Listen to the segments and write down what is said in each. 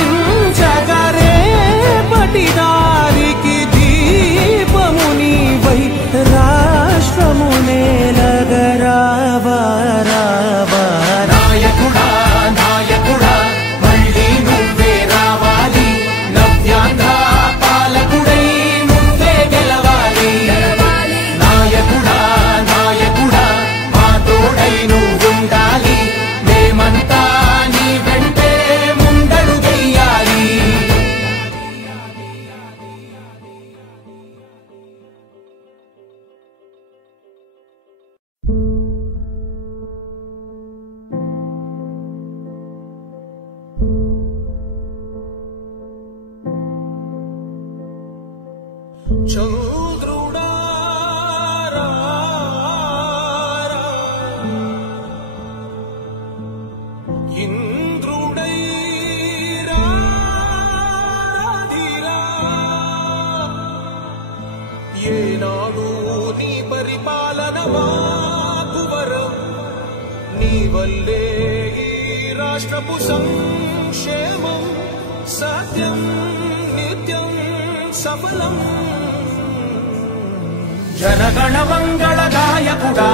సంపాదించగరే పటిదారికి దీపము నీవై రాష్ట్రము నేలగరావా రావా నాయకుడా నాయకుడా మళ్ళీ నువ్వే రావాలి నవ్యాంధ్ర పాలకుడై నువ్వే గెలవాలి నాయకుడా నాయకుడా మా తోడై నువ్వుండాలి మేమంతా నీ వెంటే ముందడుగెయ్యాలి చంద్రుడా ఇంద్రుడై రాధిరా ఏనాడు నీ పరిపాలన మాకు వరం నీ వల్లే ఈ రాష్ట్రపు సంక్షేమం సత్యం నిత్యం సఫలం జనగణ మంగళ నాయకుడా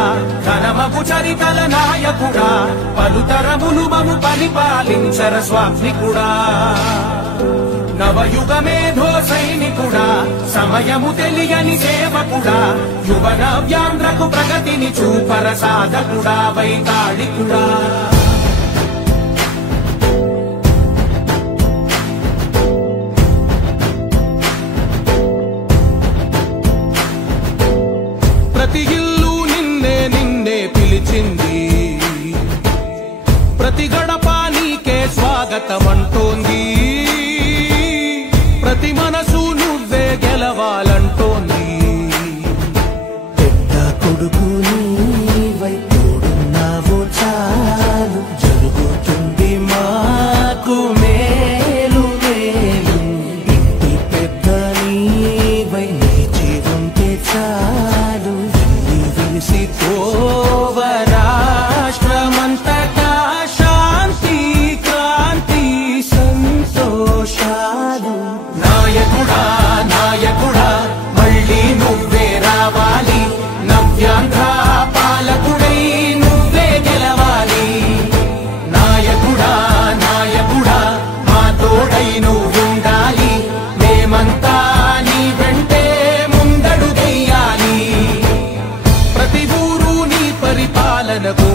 ఘనమగు చరితల నాయకుడా పలుతరములు మము పరిపాలించర స్వామికుడా నవయుగ మేధో సైనికుడా సమయము తెలియని సేవకుడా యువన వ్యాంధ్రకు ప్రగతిని చూపర సాధకుడా వైతాళికుడా ప్రతి ఇల్లు నిన్నే నిన్నే పిలిచింది ప్రతి గడప నీకే స్వాగతమంటోంది ప్రతి మనసు నువ్వే గెలవాలంటోంది పెద్ద కొడుకు నీవై తోడున్నావు చాలు జరుగుతుంది మాకు మేలు మేలు ఇంటి పెద్ద నీవై నిలిచి ఉంటే చాలు వెలిసి పోవ రాష్ట్రమంతటా శాంతి క్రాంతి సంతోషాలు నాయకుడా నాయకుడా మళ్ళీ నువ్వే రావాలి నవ్యాంధ్ర పాలకుడై నువ్వే గెలవాలి నాయకుడా నాయకుడా మా తోడై నువ్వుండాలి మేమంతా నీ వెంటే ముందడుగెయ్యాలి ప్రతి ఊరు నీ పరిపాలనకు